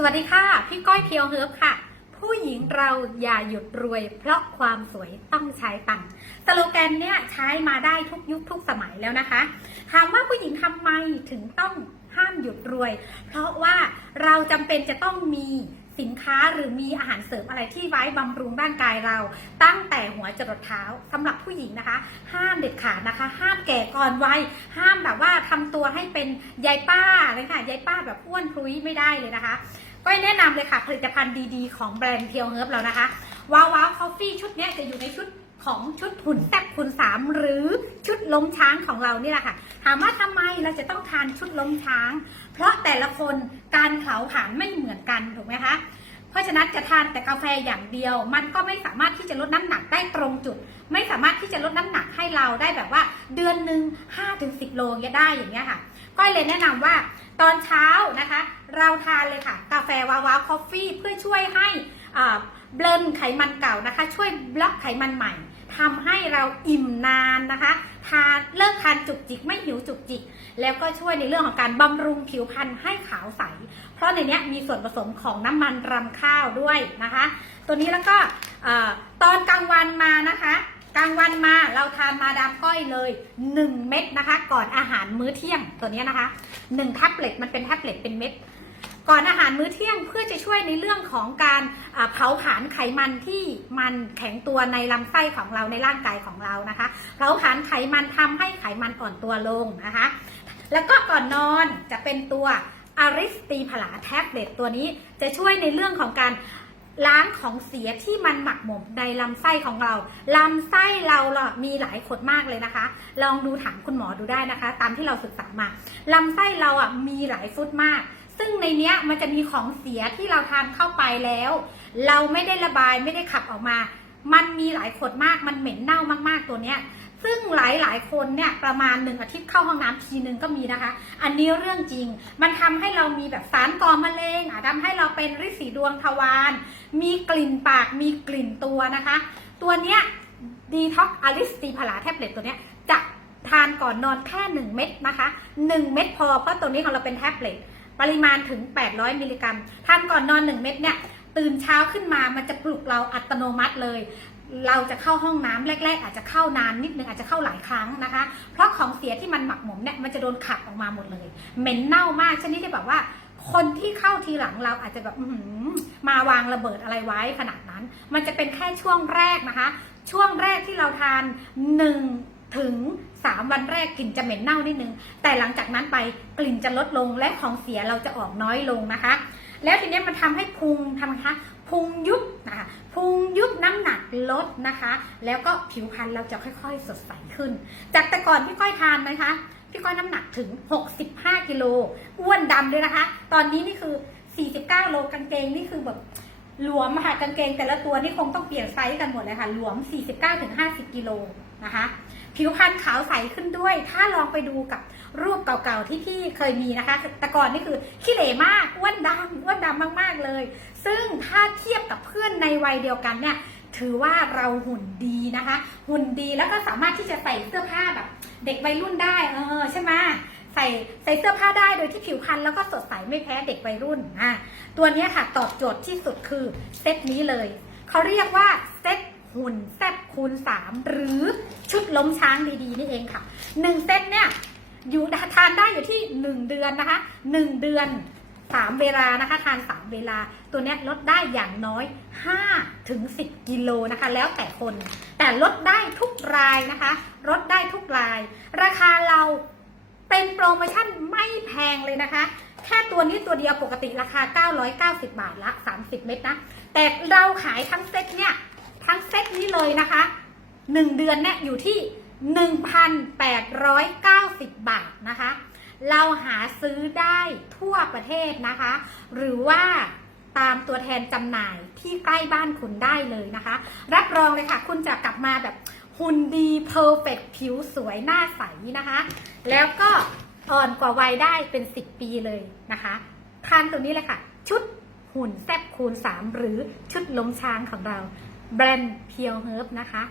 สวัสดีค่ะ พี่ก้อยเพียวเฮิร์บค่ะ ผู้หญิงเราอย่าหยุดรวย เพราะความสวยต้องใช้ตังค์สโลแกนเนี้ยใช้มาได้ทุกยุคทุกสมัยแล้วนะคะถามว่าผู้หญิงทำไมถึงต้องห้ามหยุดรวย เพราะว่าเราจำเป็นจะต้องมี สินค้าหรือมีอาหารเสริมอะไรที่ไว้บำรุงร่างกายเรา ตั้งแต่หัวจรดเท้าสำหรับผู้หญิงนะคะ ห้ามเด็ดขาดนะคะ ห้ามแก่ก่อนวัยห้ามแบบว่าทำตัวให้เป็นยายป้าเลยค่ะยายป้าแบบอ้วนพลุยไม่ได้เลยนะคะก็แนะนำเลยค่ะผลิตภัณฑ์ดีๆ ของแบรนด์เทียวเฮิร์บเรานะคะว้าวว้าวคอฟฟี่ชุดนี้จะอยู่ในชุด ของชุดหุ่นแซ่บคุณสามหรือชุดล้มช้างของเรานี่แหละค่ะ ถามว่าทำไมเราจะต้องทานชุดล้มช้าง เพราะแต่ละคนการเผาผลาญไม่เหมือนกันถูกไหมคะเพราะฉะนั้นจะทานแต่กาแฟอย่างเดียว มันก็ไม่สามารถที่จะลดน้ำหนักได้ตรงจุด ไม่สามารถที่จะลดน้ำหนักให้เราได้แบบว่า เดือนหนึ่ง5-10ถึง10โลเนี่ยได้อย่างเงี้ยค่ะก็เลยแนะนำว่าตอนเช้านะคะ เราทานเลยค่ะ กาแฟวาวาคอฟฟี่เพื่อช่วยให้อ่า เบลนไขมันเก่านะคะ ช่วยบล็อกไขมันใหม่ทำให้เราอิ่มนานนะคะ ทานเลิกทานจุกจิกไม่หิวจุกจิก แล้วก็ช่วยในเรื่องของการบำรุงผิวพรรณให้ขาวใส เพราะในนี้มีส่วนผสมของน้ำมันรำข้าวด้วยนะคะ ตัวนี้แล้วก็ตอนกลางวันมานะคะกลางวันมาเราทานมาดามก้อยเลย 1 เม็ดนะคะ ก่อนอาหารมื้อเที่ยงตัวนี้นะคะ1แท็บเล็ตมันเป็นแท็บเล็ตเป็นเม็ด ก่อนอาหารมื้อเที่ยงเพื่อจะช่วยในเรื่องของการเผาผลาญไขมันที่มันแข็งตัวในลำไส้ของเราในร่างกายของเรานะคะ เผาผลาญไขมันทำให้ไขมันอ่อนตัวลงนะคะ แล้วก็ก่อนนอนจะเป็นตัวอาริสตีผลาแท็บเล็ตตัวนี้จะช่วยในเรื่องของการล้างของเสียที่มันหมักหมมในลำไส้ของเรา ลำไส้เราล่ะมีหลายขดมากเลยนะคะ ลองดูถามคุณหมอดูได้นะคะ ตามที่เราศึกษามา ลำไส้เราอะมีหลายฟุตมาก ซึ่งในเนี้ยมันจะมีของเสียที่เราทานเข้าไปแล้ว เราไม่ได้ระบายไม่ได้ขับออกมา มันมีหลายขดมากมันเหม็นเน่ามากๆตัวเนี้ยซึ่งหลายหลายคนเนี่ยประมาณหนึ่งอาทิตย์เข้าห้องน้ำทีหนึ่งก็มีนะคะ อันนี้เรื่องจริง มันทำให้เรามีแบบสารก่อมะเร็งอะทำให้เราเป็นริสีดวงทวารมีกลิ่นปากมีกลิ่นตัวนะคะ ตัวเนี้ยดีท็อกอลิสตีพลาแท็บเล็ตตัวเนี้ยจะทานก่อนนอนแค่ 1 เม็ดนะคะ 1 เม็ดพอเพราะตัวนี้ของเราเป็นแท็บเล็ต ปริมาณถึง 800 มิลลิกรัมทานก่อนนอน 1 เม็ดเนี่ยตื่นเช้าขึ้นมามันจะปลุกเราอัตโนมัติเลย เราจะเข้าห้องน้ำแรก ๆ อาจจะเข้านานนิดนึงอาจจะเข้าหลายครั้งนะคะ เพราะของเสียที่มันหมักหมมเนี่ยมันจะโดนขับออกมาหมดเลย เหม็นเน่ามากชนิดที่แบบว่าคนที่เข้าทีหลังเราอาจจะแบบมาวางระเบิดอะไรไว้ขนาดนั้น มันจะเป็นแค่ช่วงแรกนะคะ ช่วงแรกที่เราทาน1 ถึง 3 วันแรกกลิ่นจะเหม็นเน่านิดนึง แต่หลังจากนั้นไปกลิ่นจะลดลงและของเสียเราจะออกน้อยลงนะคะ แล้วทีนี้มันทำให้พุงทำไมคะพุงยุบนะคะพุงยุบน้ำหนักลดนะคะ แล้วก็ผิวพรรณเราจะค่อยๆ สดใสขึ้น จากแต่ก่อนพี่ก้อยทานไหมคะพี่ก้อยน้ำหนักถึง 65 กิโลอ้วนดำเลยนะคะ ตอนนี้นี่คือ 49 โลกางเกงนี่คือแบบหลวมค่ะกางเกงแต่ละตัวนี่คงต้องเปลี่ยนไซส์กันหมดเลยค่ะ หลวม 49-50 กิโลนะคะ ผิวพรรณขาวใสขึ้นด้วย ถ้าลองไปดูกับรูปเก่าๆที่พี่เคยมีนะคะ แต่ก่อนนี่คือขี้เหร่มากอ้วนดำอ้วนดำมากๆเลย ซึ่งถ้าเทียบกับเพื่อนในวัยเดียวกันเนี่ยถือว่าเราหุ่นดีนะคะ หุ่นดีแล้วก็สามารถที่จะใส่เสื้อผ้าแบบ เด็กวัยรุ่นได้เออใช่ไหมใส่ใส่เสื้อผ้าได้โดยที่ผิวพรรณแล้วก็สดใสไม่แพ้เด็กวัยรุ่นอะตัวนี้ค่ะตอบโจทย์ที่สุดคือเซตนี้เลย เขาเรียกว่าเซต หุ่นแซ่บคูณ 3 หรือชุดล้มช้างดีๆ นี่เองค่ะ 1 เซตเนี่ยอยู่ทานได้อยู่ที่ 1 เดือนนะคะ 1 เดือน 3 เวลานะคะ ทาน 3 เวลาตัวนี้ลดได้อย่างน้อย 5 ถึง 10 กิโลนะคะ แล้วแต่คน แต่ลดได้ทุกรายนะคะลดได้ทุกราย ราคาเราเป็นโปรโมชั่นไม่แพงเลยนะคะ แค่ตัวนี้ตัวเดียวปกติราคา 990 บาทละ 30 เม็ดนะ แต่เราขายทั้งเซตเนี่ย ทั้งเซตนี้เลยนะคะ 1 เดือนเนี่ยอยู่ที่ 1,890 บาทนะคะ เราหาซื้อได้ทั่วประเทศนะคะ หรือว่าตามตัวแทนจำหน่ายที่ใกล้บ้านคุณได้เลยนะคะ รับรองเลยค่ะ คุณจะกลับมาแบบหุ่นดีเพอร์เฟกผิวสวยหน้าใสนะคะ แล้วก็อ่อนกว่าวัยได้เป็น 10 ปีเลยนะคะทานตัวนี้เลยค่ะ ชุดหุ่นแซบคูณ 3 หรือชุดล้มช้างของเรา แบรนด์เพียวเฮิร์บนะคะ